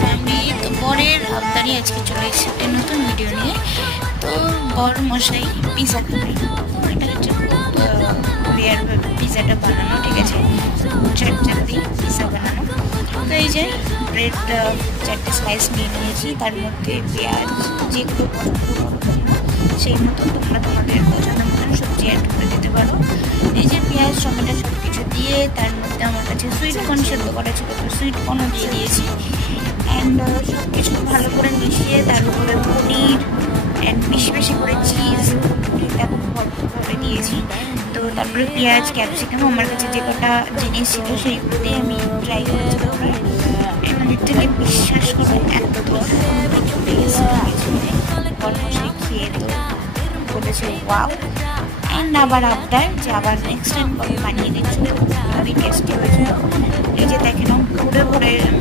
Family তো বরের আবদারি আজকে চলে এসেছে একটা নতুন ভিডিও নিয়ে। তো বর মশাই পিৎজা খাবে, এটা হচ্ছে রেয়ার পিৎজাটা বানানো, ঠিক আছে, চার দিয়ে পিৎজা বানানো। তো এই যে ব্রেড 4টে স্লাইস নিয়ে নিয়েছি, তার মধ্যে পেঁয়াজ যেগুলো সেই মতো তোমরা তোমাদের পছন্দ মতন সবজি অ্যাড করে দিতে পারো। এই যে পেঁয়াজ টমেটো সব কিছু দিয়ে তার মধ্যে আমার কাছে সুইট কর্ন সেদ্ধ করা ছিল, তো সুইট কর্নও দিয়ে দিয়েছি। অ্যান্ড সব কিছু ভালো করে মিশিয়ে তার উপরে পনির অ্যান্ড বেশি বেশি করে চিজ খুব ভরপুরভাবে দিয়েছি। তো তারপরে পেঁয়াজ ক্যাপসিকাম আমার কাছে যে কটা জিনিস ছিল সেইগুলো দিয়ে আমি ট্রাই করেছি। তারপরে লিটারলি বিশ্বাস করে এত মশাই খেয়ে তো বলেছে ওয়াও। অ্যান্ড আবার আবদার যে আবার নেক্সট টাইম কবে বানিয়ে দিচ্ছিল, খুবই টেস্টি হয়েছিল। এই যে দেখে নাও ভরে ভরে আমি